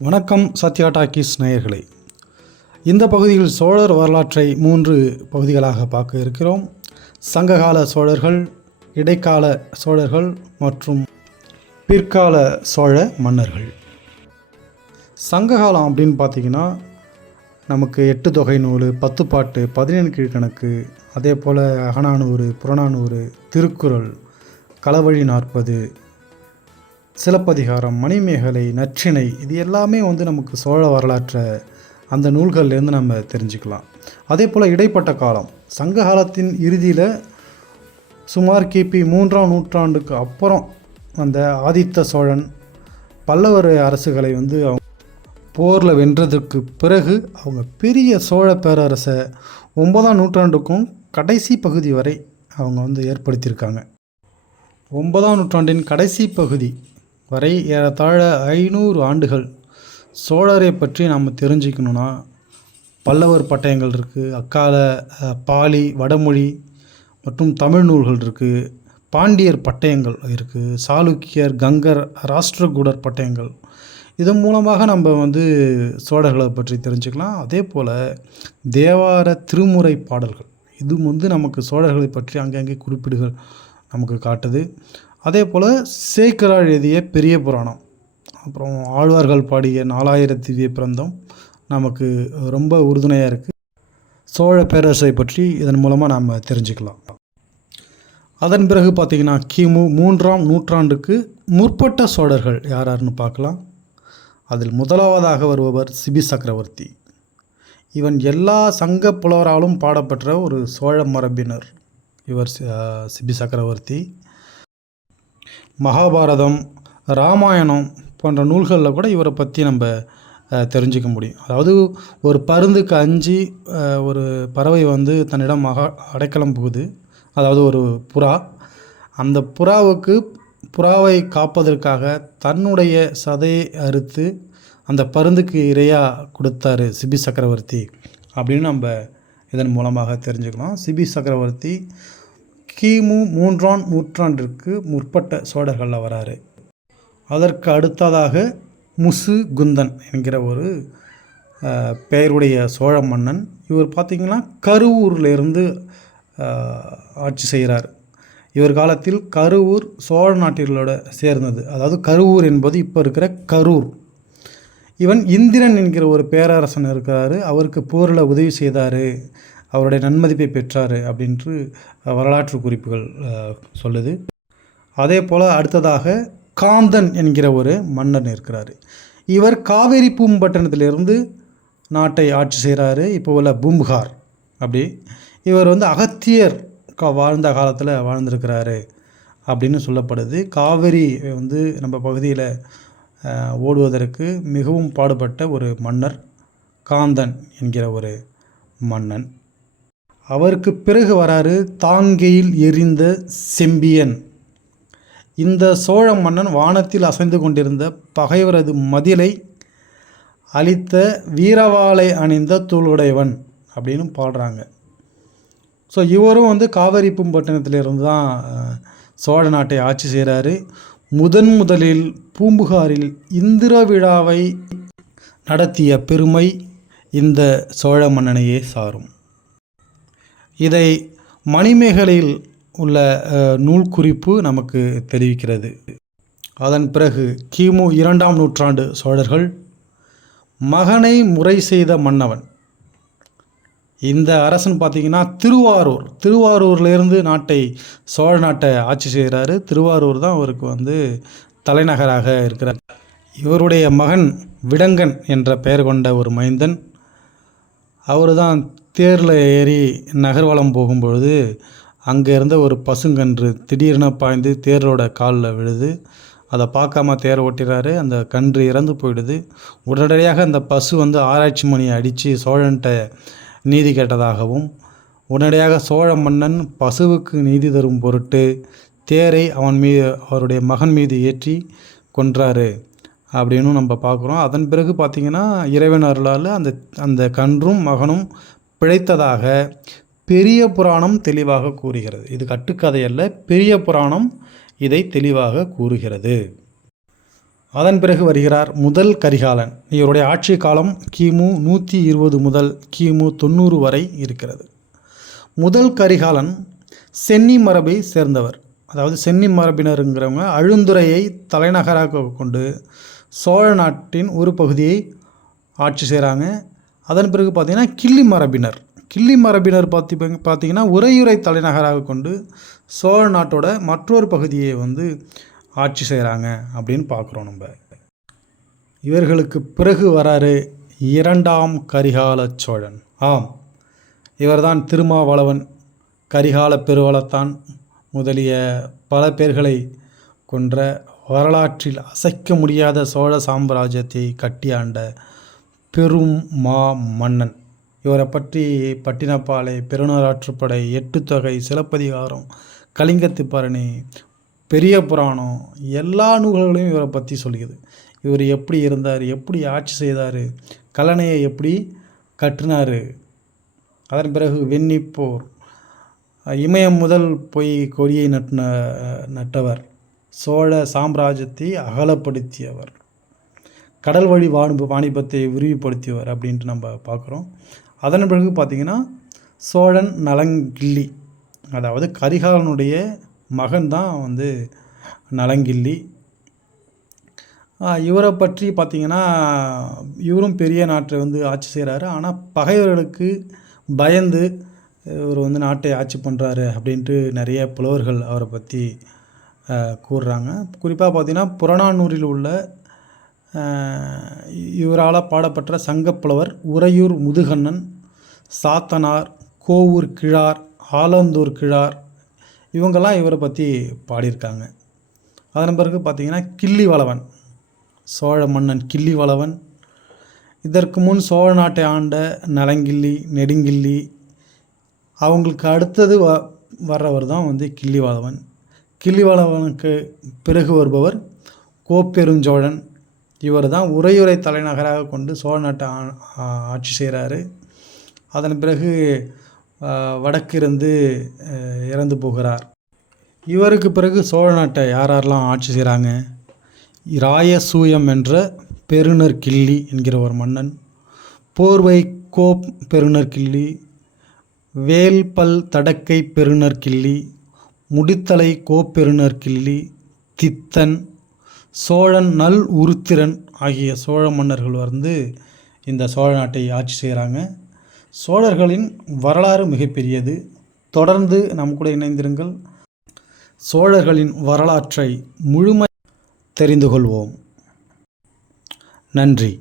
வணக்கம் சத்யா டாக்கீஸ் நேயர்களே. இந்த பகுதியில் சோழர் வரலாற்றை 3 பகுதிகளாக பார்க்க இருக்கிறோம். சங்ககால சோழர்கள், இடைக்கால சோழர்கள் மற்றும் பிற்கால சோழ மன்னர்கள். சங்ககாலம் அப்படின்னு பார்த்திங்கன்னா நமக்கு 8 தொகை நூல், 10 பாட்டு, 17 கீழ்கணக்கு, அதே போல் அகநானூறு, புறநானூறு, திருக்குறள், களவழி 40, சிலப்பதிகாரம், மணிமேகலை, நற்றிணை, இது எல்லாமே நமக்கு சோழ வரலாற்றை அந்த நூல்கள்லேருந்து நம்ம தெரிஞ்சுக்கலாம். அதே போல் இடைப்பட்ட காலம், சங்க காலத்தின் இறுதியில் சுமார் கிபி 3ஆம் நூற்றாண்டுக்கு அப்புறம் அந்த ஆதித்த சோழன் பல்லவர் அரசுகளை அவங்க போரில் வென்றதுக்கு பிறகு அவங்க பெரிய சோழ பேரரசை 9ஆம் நூற்றாண்டுக்கும் கடைசி பகுதி வரை அவங்க ஏற்படுத்தியிருக்காங்க. 9ஆம் நூற்றாண்டின் கடைசி பகுதி வரை ஏறத்தாழ 500 ஆண்டுகள் சோழரை பற்றி நாம் தெரிஞ்சுக்கணுன்னா பல்லவர் பட்டயங்கள் இருக்குது, அக்கால பாலி, வடமொழி மற்றும் தமிழ் நூல்கள் இருக்குது, பாண்டியர் பட்டயங்கள் இருக்குது, சாளுக்கியர், கங்கர், ராஷ்டிரகூடர் பட்டயங்கள். இதன் மூலமாக நம்ம சோழர்களை பற்றி தெரிஞ்சுக்கலாம். அதே போல் தேவார திருமுறை பாடல்கள், இதுவும் நமக்கு சோழர்களை பற்றி அங்கங்கே குறிப்பீடுகள் நமக்கு காட்டுது. அதே போல் சேக்கிழார் எழுதிய பெரிய புராணம், அப்புறம் ஆழ்வார்கள் பாடிய 4000 திவ்ய பிரந்தம் நமக்கு ரொம்ப உறுதுணையாக இருக்குது. சோழ பேரரசை பற்றி இதன் மூலமாக நாம் தெரிஞ்சுக்கலாம். அதன் பிறகு பார்த்திங்கன்னா கிமு 3ஆம் நூற்றாண்டுக்கு முற்பட்ட சோழர்கள் யாராருன்னு பார்க்கலாம். அதில் முதலாவதாக வருபவர் சிபி சக்கரவர்த்தி. இவன் எல்லா சங்க புலவராலும் பாடப்பெற்ற ஒரு சோழ மரபினர். இவர் சிபி சக்கரவர்த்தி மகாபாரதம், ராமாயணம் போன்ற நூல்களில் கூட இவரை பற்றி நம்ம தெரிஞ்சிக்க முடியும். அதாவது ஒரு பருந்துக்கு அஞ்சி ஒரு பறவை தன்னிடம் அடைக்கலம் புகுது, அதாவது ஒரு புறா. அந்த புறாவை காப்பதற்காக தன்னுடைய சதையை அறுத்து அந்த பருந்துக்கு இரையாக கொடுத்தாரு சிபி சக்கரவர்த்தி அப்படின்னு நம்ம இதன் மூலமாக தெரிஞ்சுக்கலாம். சிபி சக்கரவர்த்தி கிமு 3ஆம் நூற்றாண்டிற்கு முற்பட்ட சோழர்களில் வராரு. அதற்கு அடுத்ததாக முசுகுந்தன் என்கிற ஒரு பெயருடைய சோழ மன்னன். இவர் பார்த்திங்கன்னா கருவூரிலிருந்து ஆட்சி செய்கிறார். இவர் காலத்தில் கருவூர் சோழ நாட்டிலோட சேர்ந்தது. அதாவது கருவூர் என்பது இப்போ இருக்கிற கரூர். இவன் இந்திரன் என்கிற ஒரு பேரரசன் இருக்கிறாரு. அவருக்கு போரில் உதவி செய்தார், அவருடைய நன்மதிப்பை பெற்றார் அப்படின்ட்டு வரலாற்று குறிப்புகள் சொல்லுது. அதே போல் அடுத்ததாக காந்தன் என்கிற ஒரு மன்னன் இருக்கிறார். இவர் காவேரி பூம்பட்டினத்திலிருந்து நாட்டை ஆட்சி செய்கிறாரு. இப்போ உள்ள பூம்புகார். அப்படி இவர் அகத்தியர் வாழ்ந்த காலத்தில் வாழ்ந்திருக்கிறாரு அப்படின்னு சொல்லப்படுது. காவிரி நம்ம பகுதியில் ஓடுவதற்கு மிகவும் பாடுபட்ட ஒரு மன்னர் காந்தன் என்கிற ஒரு மன்னன். அவருக்கு பிறகு வராரு தாங்கையில் எரிந்த செம்பியன். இந்த சோழ மன்னன் வானத்தில் அசைந்து கொண்டிருந்த பகைவரது மதிலை அழித்த வீரவாளை அணிந்த தூளுடையவன் அப்படின்னு பாடுறாங்க. ஸோ இவரும் காவேரி பூம்பட்டினத்திலிருந்து தான் சோழ நாட்டை ஆட்சி செய்கிறாரு. முதலில் பூம்புகாரில் இந்திர விழாவை நடத்திய பெருமை இந்த சோழ மன்னனையே சாரும். இதை மணிமேகலையில் உள்ள நூல் குறிப்பு நமக்கு தெரிவிக்கிறது. அதன் பிறகு கிமு 2ஆம் நூற்றாண்டு சோழர்கள். மகனை முறை செய்த மன்னவன் இந்த அரசன் பார்த்திங்கன்னா திருவாரூர்லேருந்து சோழ நாட்டை ஆட்சி செய்கிறாரு. திருவாரூர் தான் அவருக்கு தலைநகராக இருக்கிறார். இவருடைய மகன் விடங்கன் என்ற பெயர் கொண்ட ஒரு மைந்தன். அவர் தான் தேரில் ஏறி நகர்வலம் போகும்பொழுது அங்கே இருந்த ஒரு பசுங்கன்று திடீர்னு பாய்ந்து தேரோட காலில் விழுது. அதை பார்க்காம தேரை ஓட்டிறாரு. அந்த கன்று இறந்து போயிடுது. உடனடியாக அந்த பசு ஆராய்ச்சி மணியை அடித்து சோழன்ட்ட நீதி கேட்டதாகவும், உடனடியாக சோழ மன்னன் பசுவுக்கு நீதி தரும் பொருட்டு தேரை அவருடைய மகன் மீது ஏற்றி கொன்றாரு அப்படின்னு நம்ம பார்க்குறோம். அதன் பிறகு பார்த்திங்கன்னா இறைவன் அருளால் அந்த கன்றும் மகனும் பிழைத்ததாக பெரிய புராணம் தெளிவாக கூறுகிறது. இது கட்டுக்கதை அல்ல, பெரிய புராணம் இதை தெளிவாக கூறுகிறது. அதன் பிறகு வருகிறார் முதல் கரிகாலன். இவருடைய ஆட்சி காலம் கிமு 120 முதல் கிமு 90 வரை இருக்கிறது. முதல் கரிகாலன் சென்னி மரபை சேர்ந்தவர். அதாவது சென்னி மரபினருங்கிறவங்க அழுந்துறையை தலைநகராக கொண்டு சோழ நாட்டின் ஒரு பகுதியை ஆட்சி செய்கிறாங்க. அதன் பிறகு பார்த்திங்கன்னா கிள்ளி மரபினர் பார்த்திங்கன்னா உறையூரை தலைநகராக கொண்டு சோழ நாட்டோட மற்றொரு பகுதியை வந்து ஆட்சி செய்கிறாங்க அப்படின்னு பார்க்குறோம் நம்ம. இவர்களுக்கு பிறகு வராரு இரண்டாம் கரிகால சோழன். ஆம், இவர்தான் திருமாவளவன், கரிகால பெருவளத்தான் முதலிய பல பேர்களை கொன்ற வரலாற்றில் அசைக்க முடியாத சோழ சாம்ராஜ்யத்தை கட்டியாண்ட பெரும் மன்னன். இவரை பற்றி பட்டினப்பாலை, பெருநராற்றுப்படை, எட்டுத்தொகை, சிலப்பதிகாரம், கலிங்கத்து பரணி, பெரிய புராணம் எல்லா நூல்களையும் இவரை பற்றி சொல்லுது. இவர் எப்படி இருந்தார், எப்படி ஆட்சி செய்தார், கல்லணையை எப்படி கட்டினார், அதன் பிறகு வெண்ணிப்போர், இமயம் முதல் போய் கொடியை நட்டவர், சோழ சாம்ராஜ்யத்தை அகலப்படுத்தியவர், கடல் வழி வாணிபத்தை விரிவுபடுத்தியவர் அப்படின்ட்டு நம்ம பார்க்குறோம். அதன் பிறகு பார்த்திங்கன்னா சோழன் நலங்கிள்ளி, அதாவது கரிகாலனுடைய மகன் தான் வந்து நலங்கிள்ளி. இவரை பற்றி பார்த்திங்கன்னா இவரும் பெரிய நாட்டை வந்து ஆட்சி செய்கிறாரு. ஆனால் பகைவர்களுக்கு பயந்து இவர் வந்து நாட்டை ஆட்சி பண்ணுறாரு அப்படின்ட்டு நிறைய புலவர்கள் அவரை பற்றி கூறுறாங்க. குறிப்பாக பார்த்திங்கன்னா புறநானூரில் உள்ள இவரால் பாடப்பட்ட சங்கப்புலவர் உறையூர் முதுகண்ணன், சாத்தனார், கோவூர் கிழார், ஆலந்தூர் கிழார் இவங்கெல்லாம் இவரை பற்றி பாடியிருக்காங்க. அதன் பிறகு பார்த்திங்கன்னா கிள்ளிவளவன், சோழ மன்னன் கிள்ளிவளவன். இதற்கு முன் சோழ நாட்டை ஆண்ட நலங்கிள்ளி, நெடுங்கிள்ளி, அவங்களுக்கு அடுத்தது வர்றவர் தான் வந்து கிள்ளிவளவன். கிள்ளிவளவனுக்கு பிறகு வருபவர் கோப்பெருஞ்சோழன். இவர் தான் உறையூரை தலைநகராக கொண்டு சோழ நாட்டை ஆட்சி செய்கிறாரு. அதன் பிறகு வடக்கிருந்து இறந்து போகிறார். இவருக்கு பிறகு சோழ நாட்டை யாரெல்லாம் ஆட்சி செய்கிறாங்க? ராயசூயம் என்ற பெருநர் கிள்ளி என்கிற ஒரு மன்னன், போர்வை கோப் பெருநர் கிள்ளி, வேல்பல் தடக்கை பெருநர் கிள்ளி, முடித்தலை கோப்பெருநர் கிள்ளி, தித்தன், சோழன் நல் உருத்திரன் ஆகிய சோழ மன்னர்கள் வந்து இந்த சோழ நாட்டை ஆட்சி செய்கிறாங்க. சோழர்களின் வரலாறு மிகப்பெரியது. தொடர்ந்து நம் கூட இணைந்திருங்கள். சோழர்களின் வரலாற்றை முழுமை தெரிந்து கொள்வோம். நன்றி.